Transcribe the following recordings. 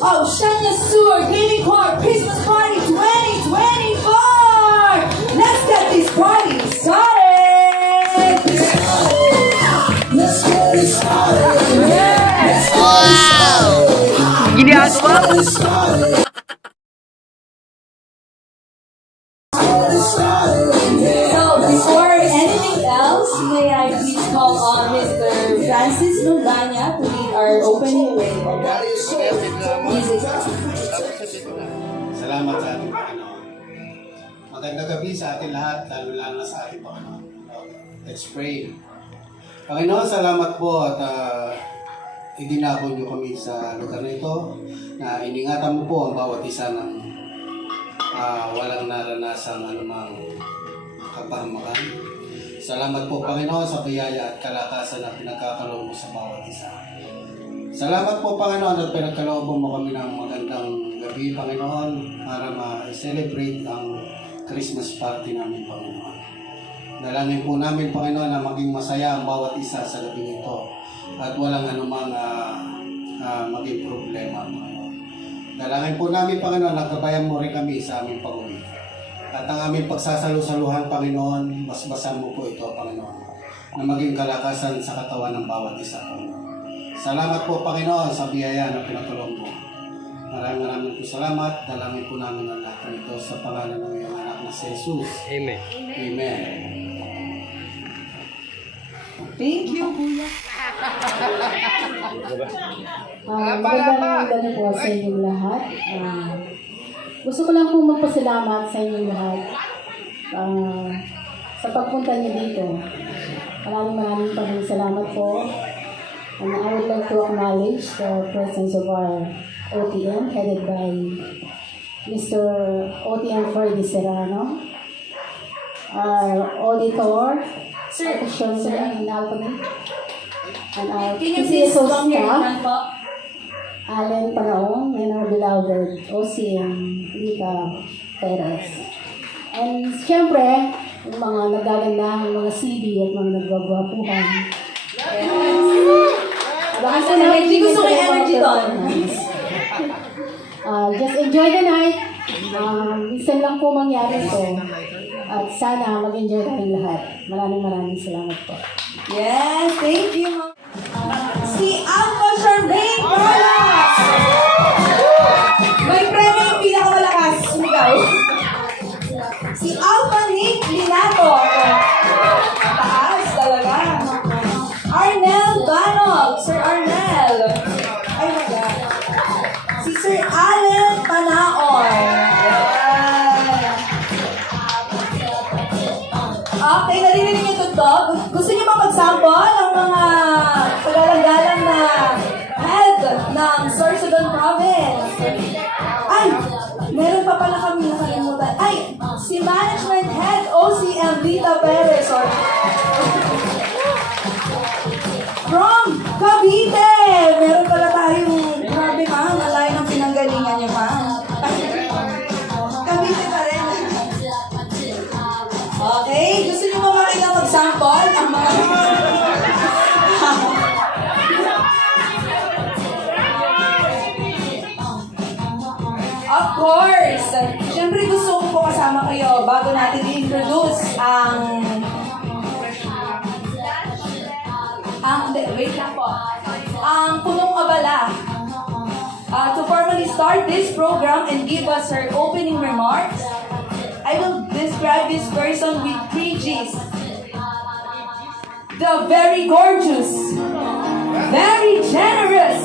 of Shania Stewart Gaming Corp Christmas Party 2024! Let's get this party started! Let's get it started. Ginagawa? Let's get it started. So, before anything else, may I please call on Mr. Francis Lundanya to lead our opening with music. Salamat sa ating Panginoon. Magandang gabi sa ating lahat, lalo-lalo na sa ating Panginoon. Let's pray. Panginoon, salamat po at idinako niyo kami sa lugar na ito na iningatan mo po ang bawat isa ng walang naranasang anumang kapahamakan. Salamat po, Panginoon, sa biyaya at kalakasan na pinagkakaloob mo sa bawat isa. Salamat po, Panginoon, at pinagkalooban mo kami ng magandang gabi, Panginoon, para ma-celebrate ang Christmas party namin, Panginoon. Dalangin po namin, Panginoon, na maging masaya ang bawat isa sa gabi nito at walang anumang maging problema, Panginoon. Dalangin po namin, Panginoon, na gabayan mo rin kami sa aming pag-uwi. At ang aming pagsasalusaluhan, Panginoon, basbasan mo po ito, Panginoon, na maging kalakasan sa katawan ng bawat isa, Panginoon. Salamat po, Panginoon, sa biyaya na pinatulong mo. Maraming po salamat. Dalangin po namin ang lahat nito sa pangalan ng iyong anak na si Jesus. Amen. Amen. Thank you, Kuya. Magandang po sa inyong lahat. Gusto ko lang po magpasalamat sa inyong lahat sa pagpunta niyo dito. Maraming salamat po. And I would like to acknowledge the presence of our OTM headed by Mr. OTM Ferdy Serrano, our auditor, Sir, Sean in Albany, and our can you please PCSO come here in staff, front po? Allen Paraon, and our beloved OCM, Lita Perez. And siyempre, yung mga nagagandahang mga CB at mga nagwagwapuhan. Baka sa energy, gusto ko yung energy doon. Just enjoy the night. Minsan lang po mangyari ito. At sana mag-enjoy tayong lahat. Maraming salamat po. Yes, thank you. Si Alpha Charmaine Carlos! May premyo yung pinakamalakas. Sumigaw. Si Alpha Nick Linato. Taas talaga. Arnel Banog. Sir Arnel. Ay, my God. Si Sir Allen Panaon. Okay, narinig niyo ito, Dog? Gusto niyo ba mag-sample ang mga pagalang-galang na head ng Sorsogon Province? Ay, meron pa pala kami nakalimutan. Ay, si Management Head OCM Lita Perez. From Cavite! Meron pala tayong, grabe ma'am, alay ng pinanggalingan niya ma'am. Cavite pa rin. Okay, gusto niyo ba makita mag-sample ang mga... Of course! Siyempre gusto ko po kasama kayo bago natin i-introduce wait lang po. Ang punong abala. To formally start this program and give us her opening remarks, I will describe this person with 3 G's. The very gorgeous, very generous,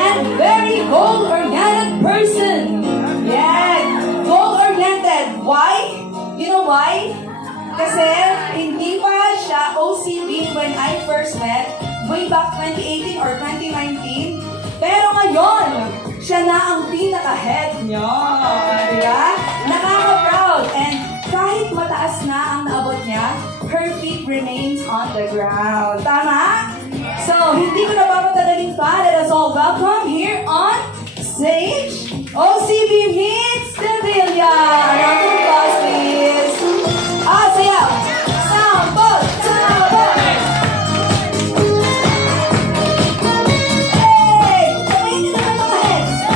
and very goal-oriented person. Yeah, goal-oriented. Why? You know why? Kasi hindi pa siya OCB when I first met, way back 2018 or 2019. Pero ngayon, siya na ang pinaka-head niyo. Diba? Nakaka-proud. And kahit mataas na ang naabot niya, her feet remains on the ground. Tama? So, hindi ko na papatagaling pa. Let us all welcome here on stage, OCB meets Sevilla. Round of applause, please. Sayaw! Sample! Sample! Hey! Sabayin niyo naman mga heads.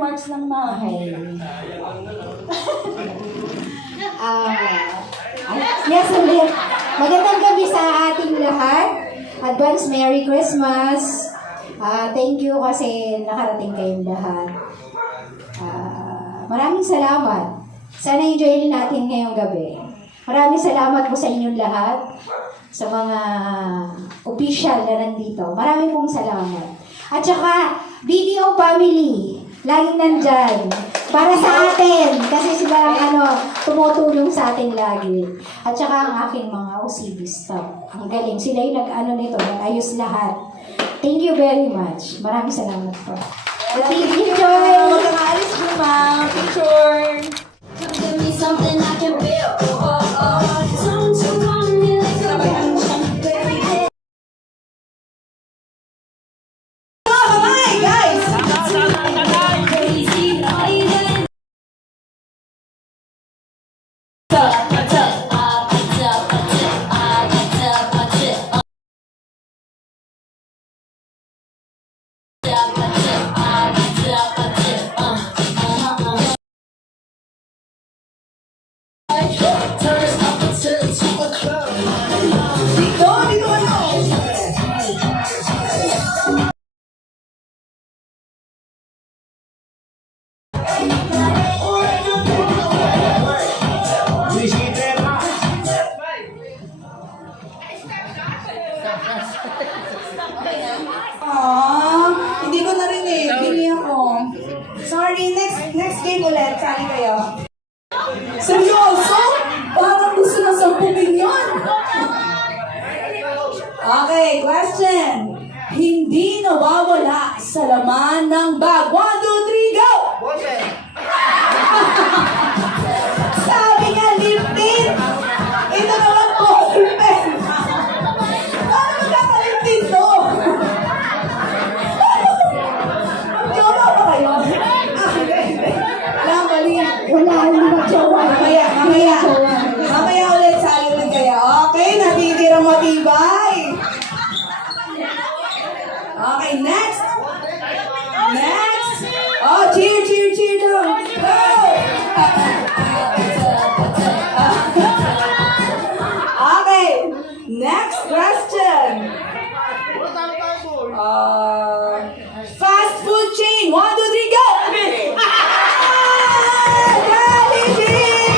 remarks ng Mahal. Yes, ulit. Magandang gabi sa ating lahat. Advance Merry Christmas. Thank you kasi nakarating kayong lahat. Maraming salamat. Sana enjoy rin natin ngayong gabi. Maraming salamat po sa inyong lahat, sa mga official na nandito. Maraming pong salamat. At saka, BDO family, laging nandyan. Para sa atin, kasi sila tumutulong sa atin lagi. At saka ang aking mga OCB staff. Ang galing. Sila yung nag-nito, nag-ayos lahat. Thank you very much. Maraming salamat po. Enjoy! Magkakaalis nyo, ma'am. Picture. Give me something I can feel. Don't you want me like a passion, baby? Kamay, guys! Crazy, all you got Dito, ano? Hindi ko narinig. Bili ako. Sorry, next game ulit. Sali kayo. Seryoso? Parang gusto na sampugin yun. Okay, question. Hindi nawawala sa laman ng bag. 1, 2, 3, go! Sabi nga, lifted. Ito naman po, pen. Paano magkakalifted to? Jowa ba kayo? Wala, mali. Wala, hindi mag-jowa. Mamaya ulit, sali ulit kayo. Okay, natitirang matibay. Okay, next. Oh, cheer down. Go! Okay, next question. Fast food chain. 1, 2, 3, go! Jollibee!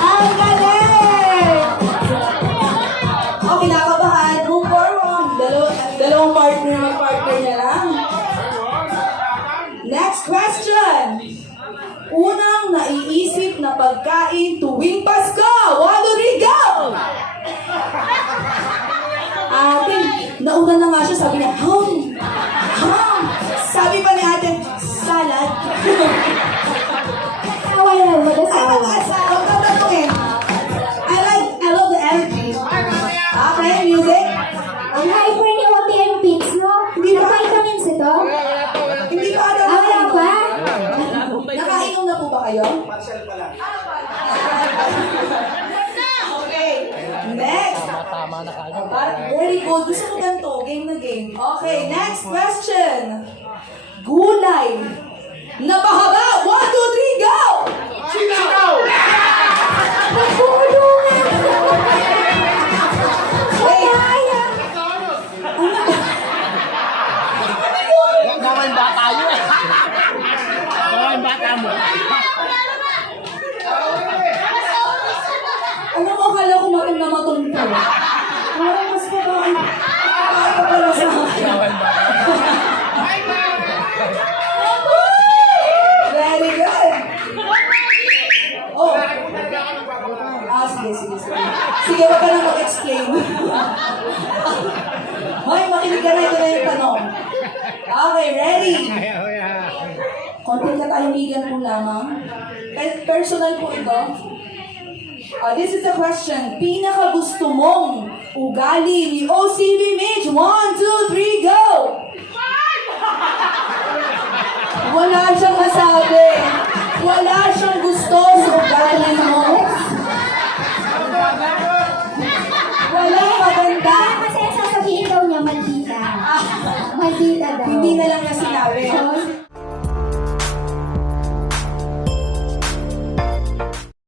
Ang galing! Oh, kinakabahan. Move forward. Dalawang partner niya lang. Next question. Unang naiisip na pagkain tuwing Pasko. 1, 2, 3, go! Ate, nauna na nga siya, sabi niya, Sabi pa ni ate, salad. Away na, Ay, mag-asawa. mag-asawa. Tatanungin. I love the energy. Okay, music. Ang hyper ni OTM Pits, no? Hindi ba? Vitamins ito? Hindi pa ata. Wala ba? Nakainom na po ba kayo? Okay. Next. Very good. Gusto ko ganito. Game na game. Okay. Next question. Gulay. Napahaba. 1, 2, 3, go! Nagpulungan! Wait. Gawin bata yun eh. Gawin bata mo. Ano mo, akala ko matong na matong to. Parang mas pagkain. Ano pala sa akin? Very good. Oh. Sige. Sige, wag ka na mag-explain. Hoy, makinig ka na. Ito na yung tanong. Okay, ready? Konting katahimigan po lamang. Personal po ito. This is the question. Pinaka gusto mong ugali ni OCB Mitch? 1, 2, 3, go! Wala siyang masabi. Wala siyang gusto sa ugali mo. Wala maganda. Kasi sasabihin daw niya, maldita. Maldita daw. Hindi na lang niya sinabi. So,